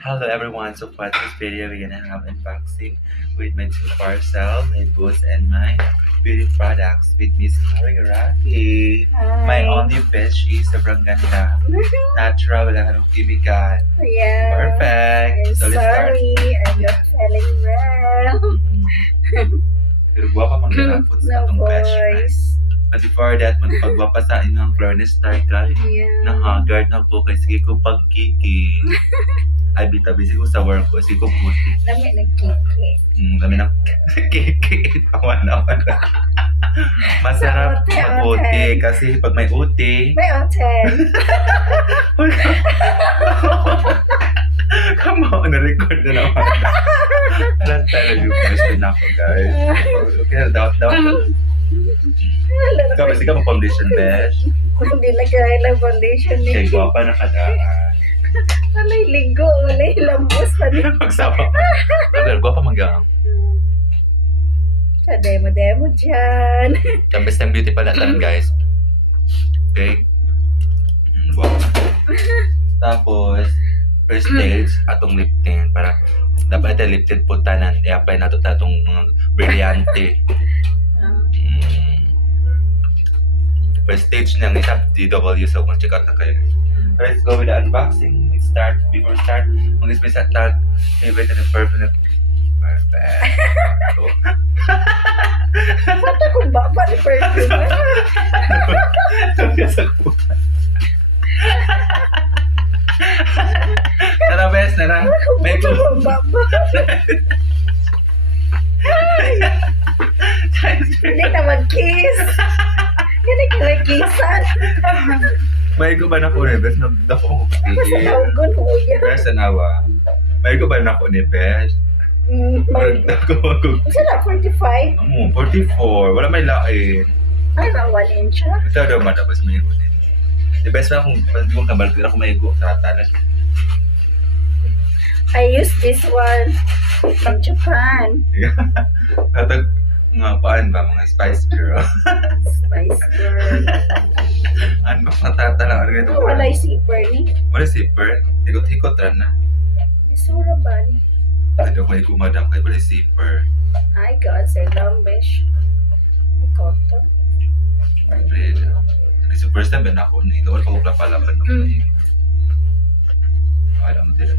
Hello everyone, so for this video we're gonna have unboxing with my two parcel, my boots and my beauty products with Miss Carrie Rocky. My only beshi, sobrang ganda. Natural, wala ka ng chemical. Yeah. Perfect. I'm So let's start. sorry, I'm not feeling well. Pero guwapa mang ginapot sa No itong best friend. voice. But before that, magpagwapa sa inyong Florence Star ka. Yeah. Na-haggard na po kay sige ko pagkiki. Ay, bitabi ko sa work ko, sige ko puti. Lami nagkiki. Dami ng kiki. Awan-awan. Masarap Sa ute, mag-uti ute. kasi pag may uti, May hotel. come on, na-record na naman. Alam tayo yung gusto na ako, guys. Okay, daw. Ikaw, kasi ka foundation, besh. Kung hindi lagay lang foundation Okay, ni. guwapa na kadaan. Walay ligo, walay lambos pa ni. Pagsama. Pero guwapa mag-ang. Sa demo dyan. The best time beauty pala tanan, guys. Okay? Guwapa. Tapos, first stage, atong lip tint. Para, dapat ito lip tint po tanan. I-apply na ito tatong mga brilyante. First stage ng isa, DW. So, kung check out na kayo. Let's go with the unboxing. Before start, mag-display sa tag, favorite and perfect. Perfect. So, Mata kong baba ni perfume. sabi sa kuha. Tara, best, tara. May Mata ko. kong baba. Hindi na mag-kiss. Hindi ka mag-kissan. May ko ba na ko ni best? Nagdako ko. Ako sa tawgon, huya. Best, anawa. May ko ba na ko ni best? Nagdako ko. Isa na, 45. 44. Wala may lain. Ay, ba, 1 inch na? Ito daw matapos may ko din. The best na kung hindi ko kabal, pero kung may go, tatalas. I use this one from Japan. Natag, mga paan ba, mga Spice Girl. Spice Girl. Ano ba matatala? Ano ito? Oh, walay zipper ni. Wala zipper. Hikot-hikot ran na. Isura ba ni? Ito may kumadam kay wala zipper. Ay, God, say lambish. May cotton. Breda. Kasi first time ba na ako na ito? Wala pa ko palaban ng may. Alam mo din.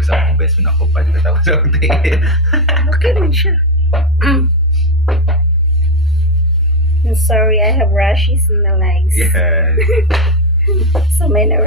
Sa akong best friend ako pa. Di ka tawag sa akin. Okay man siya. I'm sorry, I have rashes in my legs. Yes. So may na